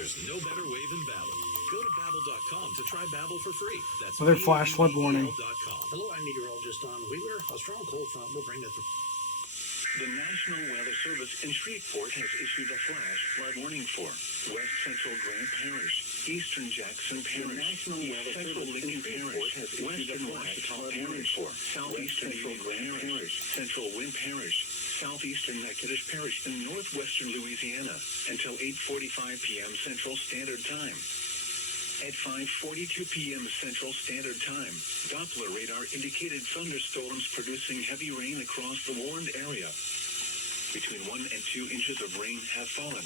There's no better way than Babbel. Go to Babbel.com to try Babbel for free. That's Another flash flood warning. Hello, I'm meteorologist Don Wheeler. A strong cold front will bring the National Weather Service in Shreveport has issued a flash flood warning for West Central Grant Parish, Eastern Jackson Parish, National Weather Central Lincoln Parish, has Western Washita Parish, for Southeastern Grant Parish, Central Wind Parish, Southeastern Natchitoches Parish, and Northwestern Louisiana until 8:45 p.m. Central Standard Time. At 5:42 p.m. Central Standard Time, Doppler radar indicated thunderstorms producing heavy rain across the warned area. Between 1 and 2 inches of rain have fallen.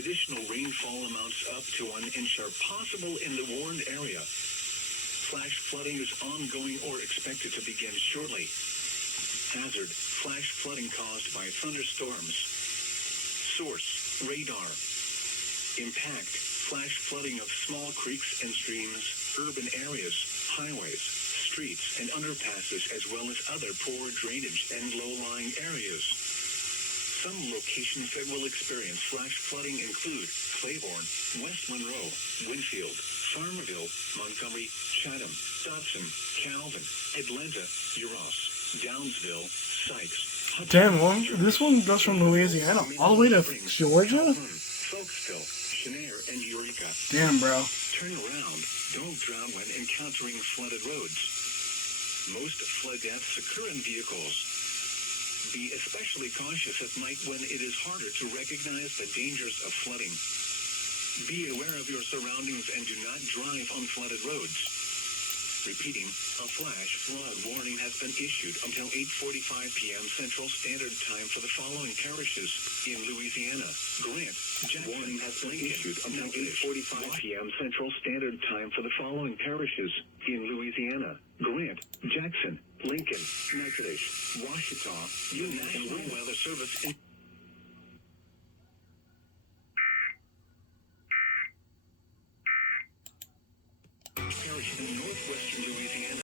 Additional rainfall amounts up to 1 inch are possible in the warned area. Flash flooding is ongoing or expected to begin shortly. Hazard: flash flooding caused by thunderstorms. Source: radar. Impact: flash flooding of small creeks and streams, urban areas, highways, streets, and underpasses, as well as other poor drainage and low-lying areas. Some locations that will experience flash flooding include Claiborne, West Monroe, Winfield, Farmerville, Montgomery, Chatham, Dodson, Calvin, Atlanta, Uros, Downsville, Sykes. Damn, well, this one goes from Louisiana all the way to Georgia? Folksville, Chenair, and Eureka. Damn, bro. Turn around. Don't drown when encountering flooded roads. Most flood deaths occur in vehicles. Be especially cautious at night when it is harder to recognize the dangers of flooding. Be aware of your surroundings and do not drive on flooded roads. Repeating, a flash flood warning has been issued until 8:45 p.m. Central Standard Time for the following parishes in Louisiana: Grant, Jackson. Warning has been issued until 8:45 p.m. Central Standard Time for the following parishes in Louisiana: Grant, Jackson, Lincoln, Natchitoches, Washita. The National Weather Service in parish in northwestern Louisiana.